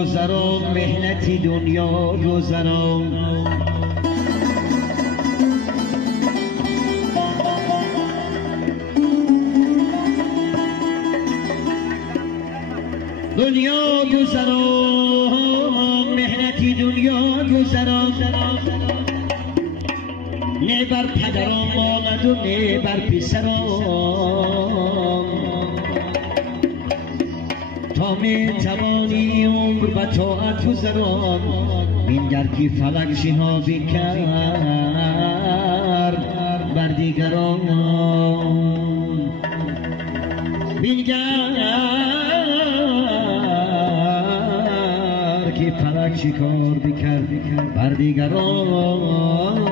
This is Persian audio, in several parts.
گذران مهنتی دنیا گذران دنیا گذران مهنتی دنیا گذران نه بر پدران آمد و نه بر پسران تا می توانی عمر و طاعت گذران بینگر که فلک شهابی کرد بر دیگران بینگر که فلک شکار بکرد بر دیگران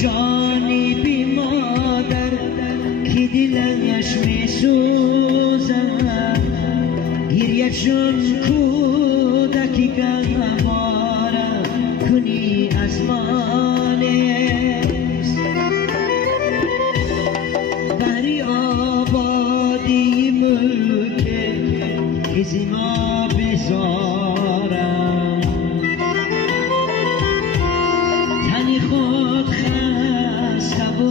جانی بی مادر که دلش می سوزد گریه چون کودکی گواره کنی از مانست بری آبادی ملک کسی ما بزارم تنی خود خسته و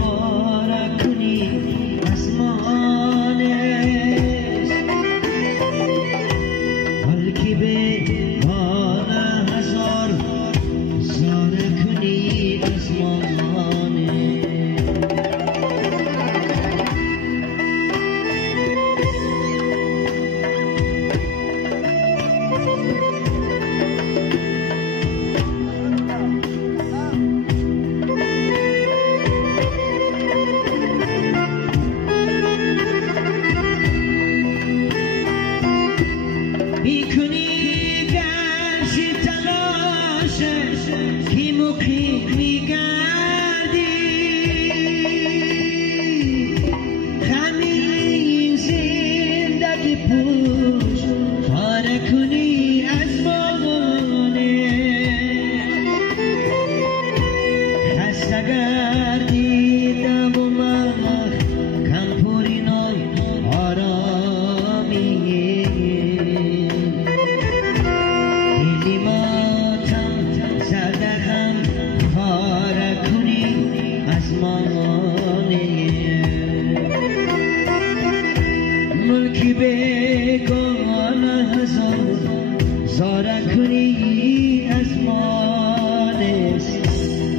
باره کنی از مانست بلکه به بانه هزار زاره کنی از مانست ملکی بگانه هزار زاره کنی از مانست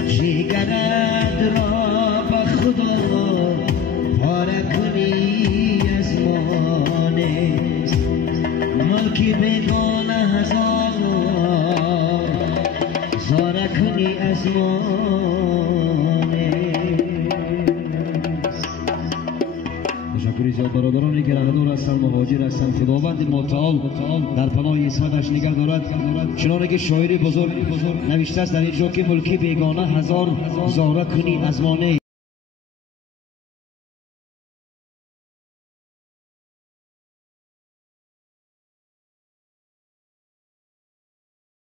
جگرت را به خدا پاره کنی از تشکری زیاد برادرانی که رهدور هستند، مهاجر هستند، خداوند متعال در پناه اسمتش نگه دارد. چنانه که شاعری بزرگ نوشته است در اینجا که ملکی بیگانه هزار زاره کنی از مانه